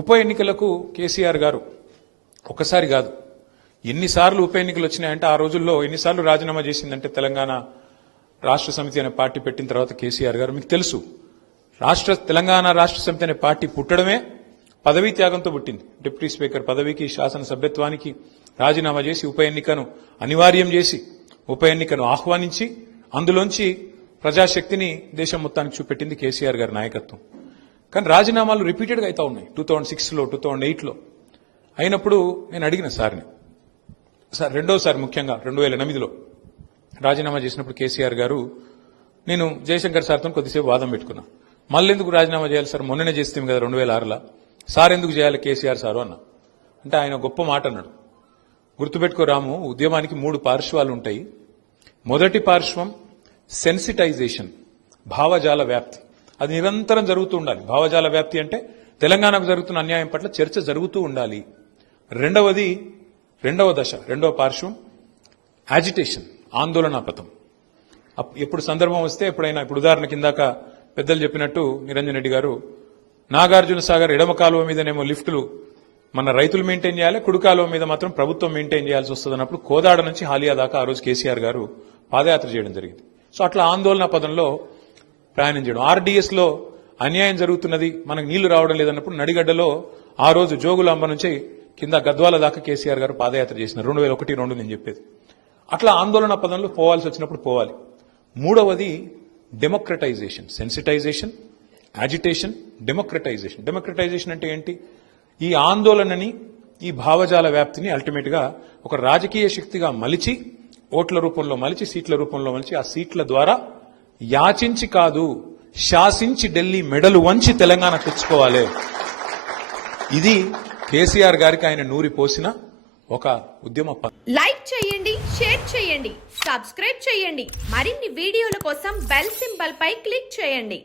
ఉప ఎన్నికలకు కేసీఆర్ గారు ఒకసారి కాదు ఎన్నిసార్లు ఉప ఎన్నికలు వచ్చినాయంటే ఆ రోజుల్లో ఎన్నిసార్లు రాజీనామా చేసిందంటే తెలంగాణ రాష్ట్ర సమితి అనే పార్టీ పెట్టిన తర్వాత కేసీఆర్ గారు మీకు తెలుసు తెలంగాణ రాష్ట్ర సమితి అనే పార్టీ పుట్టడమే పదవీ త్యాగంతో పుట్టింది. డిప్యూటీ స్పీకర్ పదవికి శాసన సభ్యత్వానికి రాజీనామా చేసి ఉప ఎన్నికను అనివార్యం చేసి ఉప ఎన్నికను ఆహ్వానించి అందులోంచి ప్రజాశక్తిని దేశం మొత్తానికి చూపెట్టింది కేసీఆర్ గారి నాయకత్వం. కానీ రాజీనామాలు రిపీటెడ్గా అవుతా ఉన్నాయి. 2006లో 2008లో అయినప్పుడు నేను అడిగిన సార్ని, సార్ రెండోసారి ముఖ్యంగా 2008లో రాజీనామా చేసినప్పుడు కేసీఆర్ గారు నేను జయశంకర్ సార్తో కొద్దిసేపు వాదం పెట్టుకున్నా. మళ్ళీ ఎందుకు రాజీనామా చేయాలి సార్, మొన్ననే చేస్తాం కదా 2006లో, సార్ ఎందుకు చేయాలి కేసీఆర్ సారు అన్న. అంటే ఆయన గొప్ప మాట అన్నాడు, గుర్తుపెట్టుకో రాము, ఉద్యమానికి 3 పార్శ్వాలు ఉంటాయి. మొదటి పార్శ్వం సెన్సిటైజేషన్, భావజాల వ్యాప్తి. అది నిరంతరం జరుగుతూ ఉండాలి. భావజాల వ్యాప్తి అంటే తెలంగాణకు జరుగుతున్న అన్యాయం పట్ల చర్చ జరుగుతూ ఉండాలి. రెండవ పార్శ్వం యాజిటేషన్, ఆందోళన పథం. ఎప్పుడు సందర్భం వస్తే ఎప్పుడైనా, ఇప్పుడు ఉదాహరణ కిందాక పెద్దలు చెప్పినట్టు నిరంజన్ రెడ్డి గారు, నాగార్జున సాగర్ ఎడమ కాలువ మీదనేమో లిఫ్టులు మన రైతులు మెయింటైన్ చేయాలి, కుడి కాలువ మీద మాత్రం ప్రభుత్వం మెయింటైన్ చేయాల్సి వస్తుంది అన్నప్పుడు కోదాడ నుంచి హాలియా దాకా ఆ రోజు కేసీఆర్ గారు పాదయాత్ర చేయడం జరిగింది. సో అట్లా ఆందోళన పదంలో ప్రయాణం చేయడం. RDS లో అన్యాయం జరుగుతున్నది, మనకు నీళ్లు రావడం లేదన్నప్పుడు నడిగడ్డలో ఆ రోజు జోగులాంబ నుంచి కింద గద్వాల దాకా కేసీఆర్ గారు పాదయాత్ర చేసినారు. 2001-2 నేను చెప్పేది. అట్లా ఆందోళన పదంలో పోవాల్సి వచ్చినప్పుడు పోవాలి. మూడవది democratisation, sensitisation, agitation, democratisation. Democratisation అంటే ఏంటి? ఈ ఆందోళనని, ఈ భావజాల వ్యాప్తిని అల్టిమేట్ గా ఒక రాజకీయ శక్తిగా మలిచి, ఓట్ల రూపంలో మలిచి, సీట్ల రూపంలో మలిచి, ఆ సీట్ల ద్వారా యాచించి కాదు శాసించి ఢిల్లీ మెడలు వంచి తెలంగాణ తెచ్చుకోవాలి. ఇది కేసీఆర్ గారికి ఆయన నూరి పోసిన ఒక ఉద్యమ. లైక్ చేయండి, షేర్ చేయండి, సబ్స్క్రైబ్ చేయండి. మరిన్ని వీడియోల కోసం బెల్ సింబల్ పై క్లిక్ చేయండి.